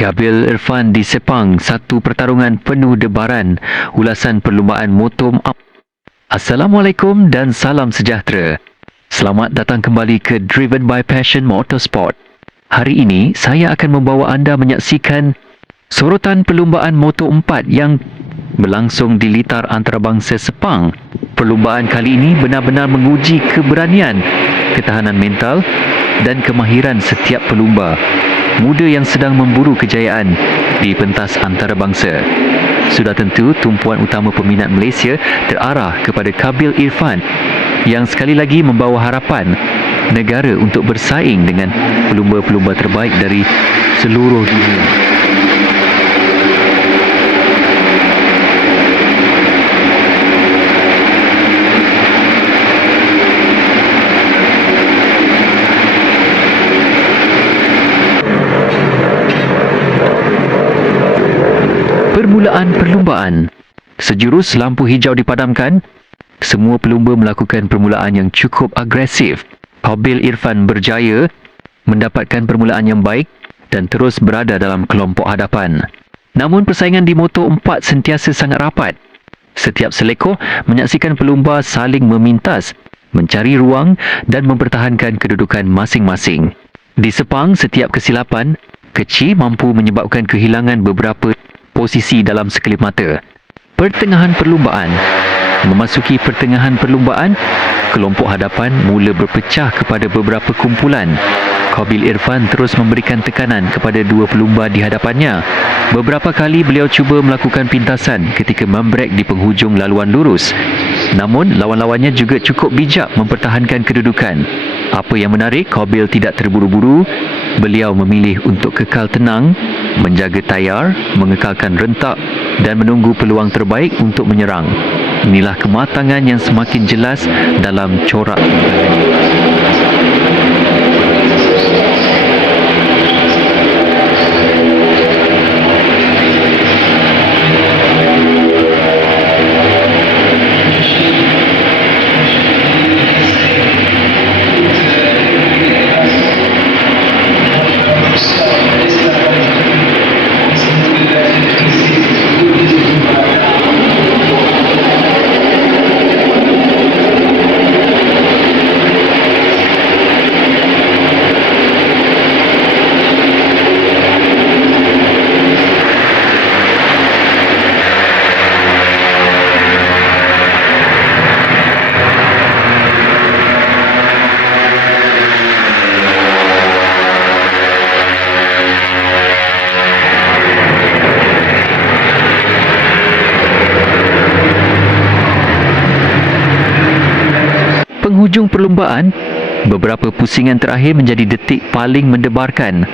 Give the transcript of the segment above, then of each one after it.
Kabil Irfan di Sepang, satu pertarungan penuh debaran. Ulasan perlumbaan motor. Assalamualaikum dan salam sejahtera. Selamat datang kembali ke Driven by Passion Motorsport. Hari ini, saya akan membawa anda menyaksikan sorotan perlumbaan Moto 4 yang berlangsung di litar antarabangsa Sepang. Perlumbaan kali ini benar-benar menguji keberanian, ketahanan mental dan kemahiran setiap pelumba muda yang sedang memburu kejayaan di pentas antarabangsa. Sudah tentu tumpuan utama peminat Malaysia terarah kepada Kabil Irfan yang sekali lagi membawa harapan negara untuk bersaing dengan pelumba-pelumba terbaik dari seluruh dunia. Permulaan perlumbaan. Sejurus lampu hijau dipadamkan. Semua pelumba melakukan permulaan yang cukup agresif. Kabil Irfan berjaya mendapatkan permulaan yang baik dan terus berada dalam kelompok hadapan. Namun persaingan di Moto 4 sentiasa sangat rapat. Setiap selekoh menyaksikan pelumba saling memintas, mencari ruang dan mempertahankan kedudukan masing-masing. Di Sepang, setiap kesilapan kecil mampu menyebabkan kehilangan beberapa posisi dalam sekelip mata. Pertengahan perlumbaan. Memasuki pertengahan perlumbaan, kelompok hadapan mula berpecah kepada beberapa kumpulan. Kabil Irfan terus memberikan tekanan kepada dua pelumba di hadapannya. Beberapa kali beliau cuba melakukan pintasan ketika membrek di penghujung laluan lurus. Namun, lawan-lawannya juga cukup bijak mempertahankan kedudukan. Apa yang menarik, Kabil tidak terburu-buru. Beliau memilih untuk kekal tenang, menjaga tayar, mengekalkan rentak dan menunggu peluang terbaik untuk menyerang. Inilah kematangan yang semakin jelas dalam corak penghujung perlumbaan. Beberapa pusingan terakhir menjadi detik paling mendebarkan.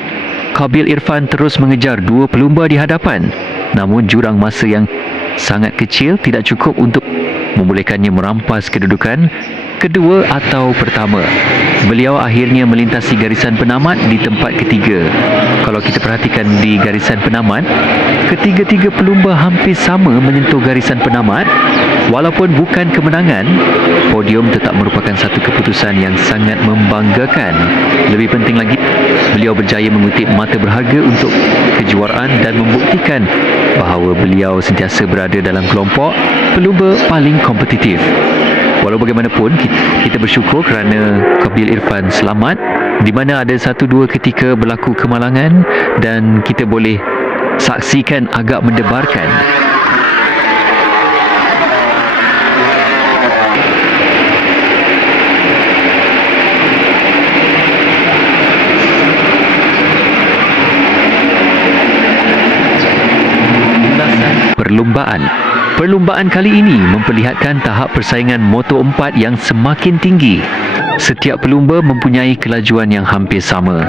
Kabil Irfan terus mengejar dua pelumba di hadapan. Namun jurang masa yang sangat kecil tidak cukup untuk membolehkannya merampas kedudukan kedua atau pertama. Beliau akhirnya melintasi garisan penamat di tempat ketiga. Kalau kita perhatikan di garisan penamat, ketiga-tiga pelumba hampir sama menyentuh garisan penamat. Walaupun bukan kemenangan, podium tetap merupakan satu keputusan yang sangat membanggakan. Lebih penting lagi, beliau berjaya mengutip mata berharga untuk kejuaraan dan membuktikan bahawa beliau sentiasa berada dalam kelompok pelumba paling kompetitif. Walau bagaimanapun, kita bersyukur kerana Kabil Irfan selamat, di mana ada satu dua ketika berlaku kemalangan dan kita boleh saksikan agak mendebarkan. Perlumbaan kali ini memperlihatkan tahap persaingan Moto 4 yang semakin tinggi. Setiap pelumba mempunyai kelajuan yang hampir sama,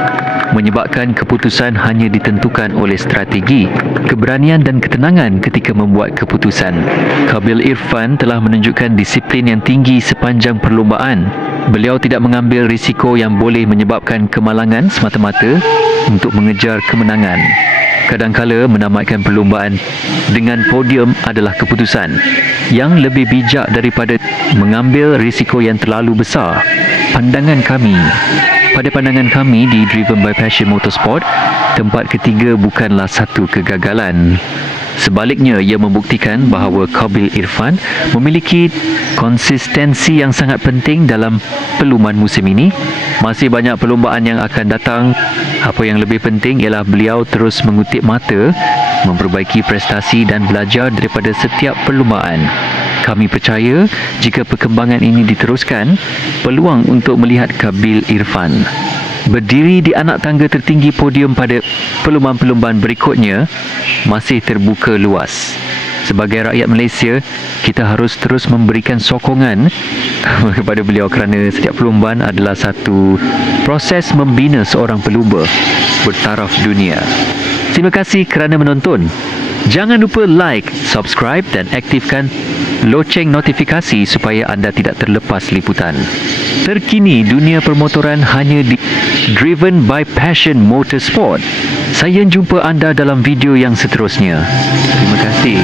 menyebabkan keputusan hanya ditentukan oleh strategi, keberanian dan ketenangan ketika membuat keputusan. Kabil Irfan telah menunjukkan disiplin yang tinggi sepanjang perlumbaan. Beliau tidak mengambil risiko yang boleh menyebabkan kemalangan semata-mata untuk mengejar kemenangan. Kadangkala menamatkan perlumbaan dengan podium adalah keputusan yang lebih bijak daripada mengambil risiko yang terlalu besar. Pandangan kami, Pada pandangan kami di Driven by Passion Motorsport, tempat ketiga bukanlah satu kegagalan. Sebaliknya, ia membuktikan bahawa Qabil Irfan memiliki konsistensi yang sangat penting dalam perlumbaan musim ini. Masih banyak perlumbaan yang akan datang. Apa yang lebih penting ialah beliau terus mengutip mata, memperbaiki prestasi dan belajar daripada setiap perlumbaan. Kami percaya jika perkembangan ini diteruskan, peluang untuk melihat Qabil Irfan berdiri di anak tangga tertinggi podium pada perlumbaan-perlumbaan berikutnya masih terbuka luas. Sebagai rakyat Malaysia, kita harus terus memberikan sokongan kepada beliau kerana setiap perlumbaan adalah satu proses membina seorang pelumba bertaraf dunia. Terima kasih kerana menonton. Jangan lupa like, subscribe dan aktifkan loceng notifikasi supaya anda tidak terlepas liputan terkini dunia permotoran hanya di Driven by Passion Motorsport. Saya jumpa anda dalam video yang seterusnya. Terima kasih.